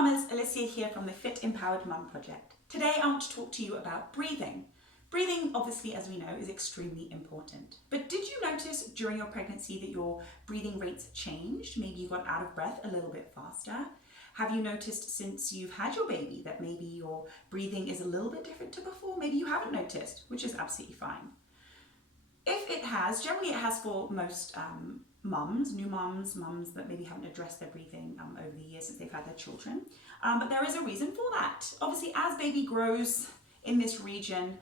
mamas, Alicia here from the Fit Empowered Mum Project. Today I want to talk to you about breathing. Breathing, obviously, as we know, is extremely important. But did you notice during your pregnancy that your breathing rates changed? Maybe you got out of breath a little bit faster. Have you noticed since you've had your baby that maybe your breathing is a little bit different to before? Maybe you haven't noticed, which is absolutely fine. If it has, generally it has for most mums, new mums that maybe haven't addressed their breathing over the years since they've had their children. But there is a reason for that. Obviously, as baby grows in this region,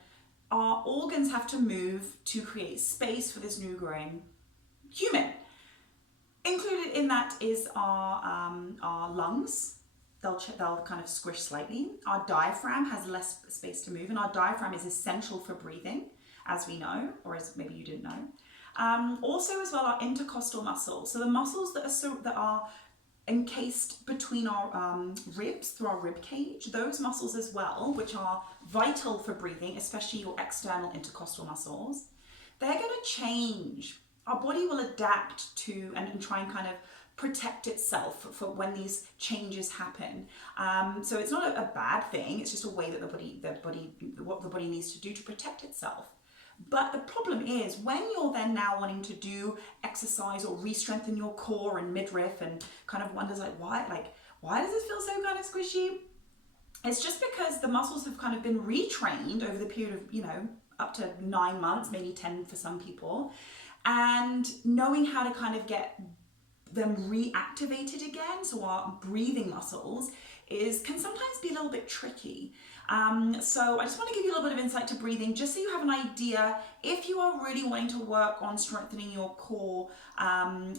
our organs have to move to create space for this new growing human. Included in that is our lungs. They'll kind of squish slightly. Our diaphragm has less space to move, and our diaphragm is essential for breathing, as we know, or as maybe you didn't know. Also as well, our intercostal muscles. So the muscles that are encased between our ribs, through our rib cage, those muscles as well, which are vital for breathing, especially your external intercostal muscles, they're going to change. Our body will adapt to and try and kind of protect itself for when these changes happen. So it's not a bad thing. It's just a way that what the body needs to do to protect itself. But the problem is when you're then now wanting to do exercise or re-strengthen your core and midriff and kind of wonders why does this feel so kind of squishy? It's just because the muscles have kind of been retrained over the period of, up to 9 months, maybe 10 for some people. And knowing how to kind of get them reactivated again, so our breathing muscles, can sometimes be a little bit tricky. So I just want to give you a little bit of insight to breathing, just so you have an idea if you are really wanting to work on strengthening your core,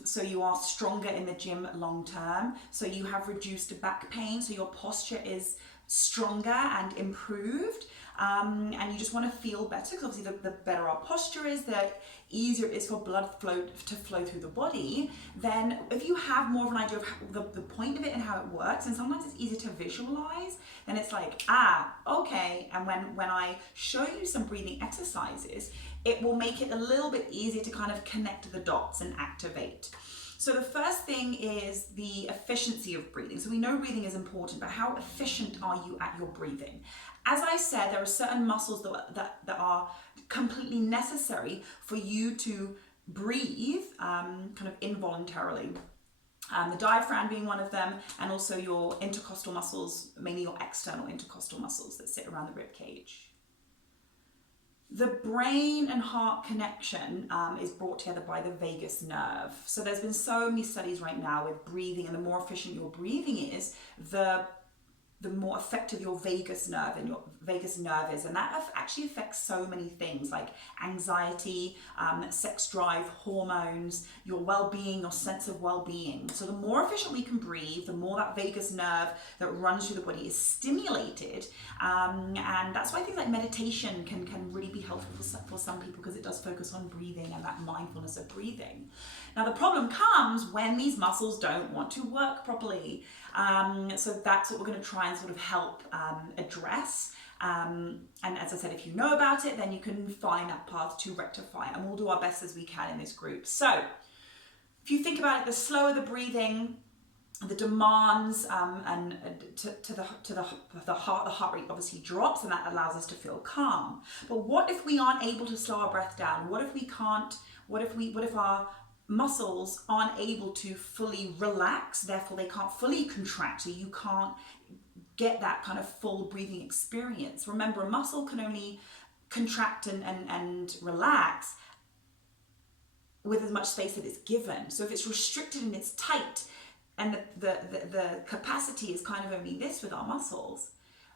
so you are stronger in the gym long term, so you have reduced back pain, so your posture is stronger and improved, and you just want to feel better, because obviously the better our posture is, the easier it is for blood to flow through the body. Then if you have more of an idea of the point of it and how it works, and sometimes it's easy to visualize, then it's like, okay, and when I show you some breathing exercises, it will make it a little bit easier to kind of connect the dots and activate. So the first thing is the efficiency of breathing. So we know breathing is important, but how efficient are you at your breathing? As I said, there are certain muscles that are completely necessary for you to breathe kind of involuntarily. The diaphragm being one of them, and also your intercostal muscles, mainly your external intercostal muscles that sit around the rib cage. The brain and heart connection is brought together by the vagus nerve. So there's been so many studies right now with breathing, and the more efficient your breathing is, the more effective your vagus nerve is, and that actually affects so many things like anxiety, sex drive, hormones, your well-being, your sense of well-being. So the more efficient we can breathe, the more that vagus nerve that runs through the body is stimulated, and that's why things like meditation can really be helpful for some people, because it does focus on breathing and that mindfulness of breathing. Now the problem comes when these muscles don't want to work properly. So that's what we're going to try and sort of help address. And as I said, if you know about it, then you can find that path to rectify it, and we'll do our best as we can in this group. So if you think about it, the slower the breathing, the demands and to the heart rate obviously drops, and that allows us to feel calm. But what if we aren't able to slow our breath down? What if we can't? What if our muscles aren't able to fully relax, therefore they can't fully contract, so you can't get that kind of full breathing experience? Remember, a muscle can only contract and relax with as much space that it's given. So if it's restricted and it's tight, and the capacity is kind of only this with our muscles,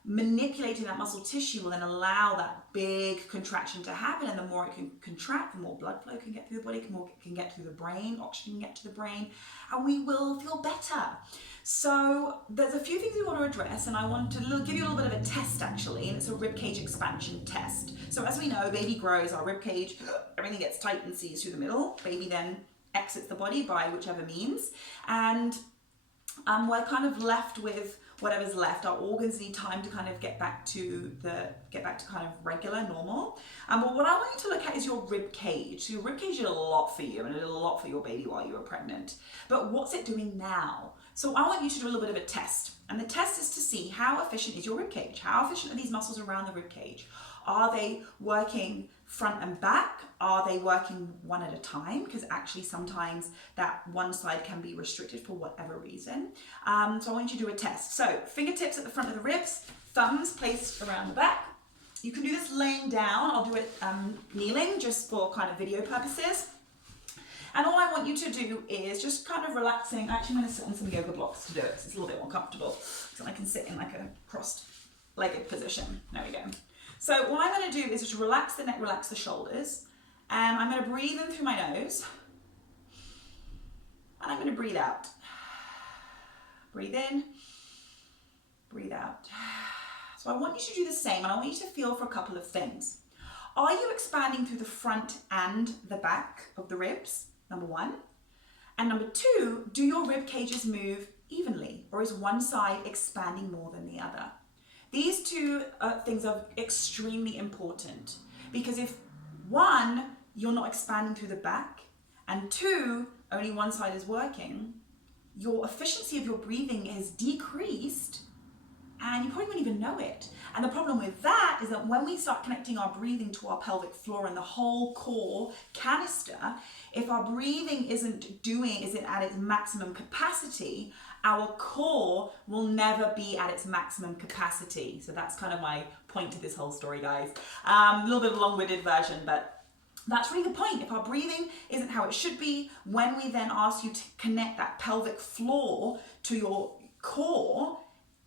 manipulating that muscle tissue will then allow that big contraction to happen, and the more it can contract, the more blood flow can get through the body, the more it can get through the brain, oxygen can get to the brain, and we will feel better. So there's a few things we want to address, and I want to give you a little bit of a test actually, and it's a ribcage expansion test. So as we know, baby grows, our ribcage, everything gets tight and sees through the middle. Baby then exits the body by whichever means, and we're kind of left with whatever's left. Our organs need time to kind of get back to kind of regular, normal. But what I want you to look at is your rib cage. So your rib cage did a lot for you, and it did a lot for your baby while you were pregnant. But what's it doing now? So I want you to do a little bit of a test. And the test is to see how efficient is your rib cage? How efficient are these muscles around the rib cage? Are they working front and back? Are they working one at a time? Because actually sometimes that one side can be restricted for whatever reason. So I want you to do a test. So fingertips at the front of the ribs, thumbs placed around the back. You can do this laying down. I'll do it kneeling just for kind of video purposes. And all I want you to do is just kind of relaxing. Actually, I'm going to sit on some yoga blocks to do it. So it's a little bit more comfortable. So I can sit in like a crossed-legged position. There we go. So what I'm going to do is just relax the neck, relax the shoulders. And I'm going to breathe in through my nose. And I'm going to breathe out. Breathe in, breathe out. So I want you to do the same, and I want you to feel for a couple of things. Are you expanding through the front and the back of the ribs? Number one. And number two, do your rib cages move evenly, or is one side expanding more than the other? These two things are extremely important, because if one, you're not expanding through the back, and two, only one side is working, your efficiency of your breathing is decreased, and you probably won't even know it. And the problem with that is that when we start connecting our breathing to our pelvic floor and the whole core canister, if our breathing isn't at its maximum capacity, our core will never be at its maximum capacity. So that's kind of my point to this whole story, guys. A little bit of a long-winded version, but that's really the point. If our breathing isn't how it should be, when we then ask you to connect that pelvic floor to your core,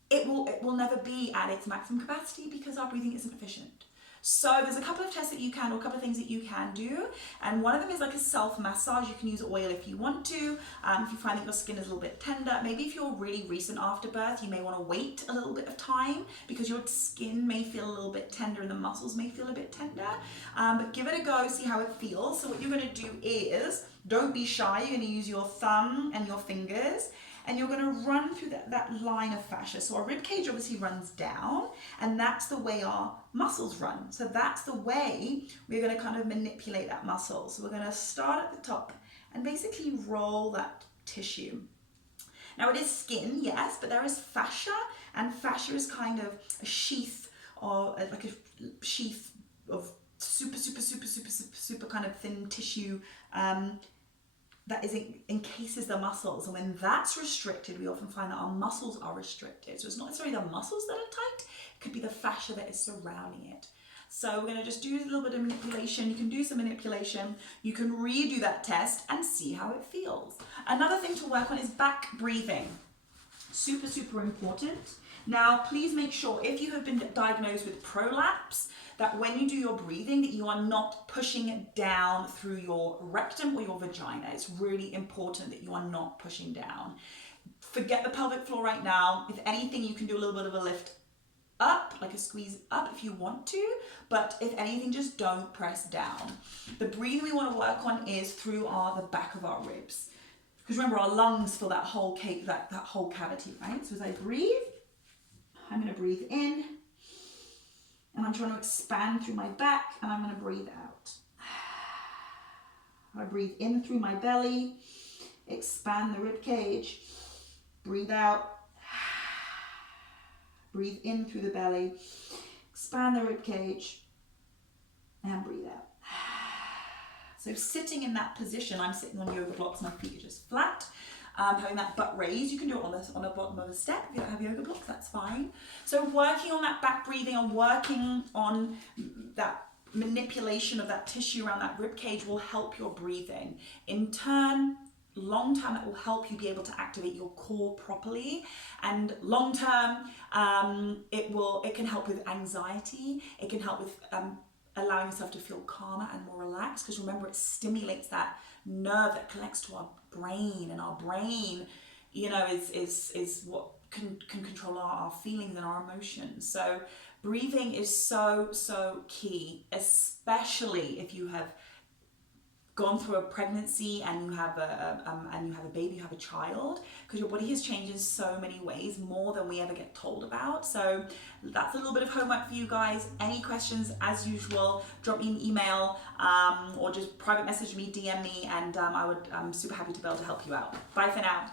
it will never be at its maximum capacity because our breathing isn't efficient. So there's a couple of tests that you can, or a couple of things that you can do. And one of them is like a self-massage. You can use oil if you want to. If you find that your skin is a little bit tender, maybe if you're really recent after birth, you may want to wait a little bit of time because your skin may feel a little bit tender and the muscles may feel a bit tender. But give it a go, see how it feels. So what you're going to do is, don't be shy. You're going to use your thumb and your fingers, and you're going to run through that line of fascia. So our rib cage obviously runs down, and that's the way our muscles run. So that's the way we're going to kind of manipulate that muscle. So we're going to start at the top and basically roll that tissue. Now it is skin, yes, but there is fascia, and fascia is kind of a sheath, or like a sheath of super kind of thin tissue that encases the muscles. And when that's restricted, we often find that our muscles are restricted. So it's not necessarily the muscles that are tight, it could be the fascia that is surrounding it. So we're going to just do a little bit of manipulation. You can do some manipulation. You can redo that test and see how it feels. Another thing to work on is back breathing. Super important. Now, please make sure if you have been diagnosed with prolapse, that when you do your breathing, that you are not pushing it down through your rectum or your vagina. It's really important that you are not pushing down. Forget the pelvic floor right now. If anything, you can do a little bit of a lift up, like a squeeze up if you want to, but if anything, just don't press down. The breathing we want to work on is through the back of our ribs. Because remember, our lungs fill that whole that whole cavity, right? So as I breathe, I'm going to breathe in, and I'm trying to expand through my back, and I'm going to breathe out. I breathe in through my belly, expand the rib cage, breathe out, breathe in through the belly, expand the rib cage, and breathe out. So sitting in that position, I'm sitting on yoga blocks, my feet are just flat. Having that butt raised, you can do it on the bottom of a step. If you don't have yoga blocks, that's fine. So working on that back breathing and working on that manipulation of that tissue around that rib cage will help your breathing. In turn, long term, it will help you be able to activate your core properly. And long term, it can help with anxiety. It can help with allowing yourself to feel calmer and more relaxed, because remember, it stimulates that nerve that connects to our brain, and our brain, is what can control our feelings and our emotions. So breathing is so key, especially if you have gone through a pregnancy and you have a baby, you have a child, because your body has changed in so many ways, more than we ever get told about. So that's a little bit of homework for you guys. Any questions, as usual, drop me an email or just private message me, DM me, and I'm super happy to be able to help you out. Bye for now.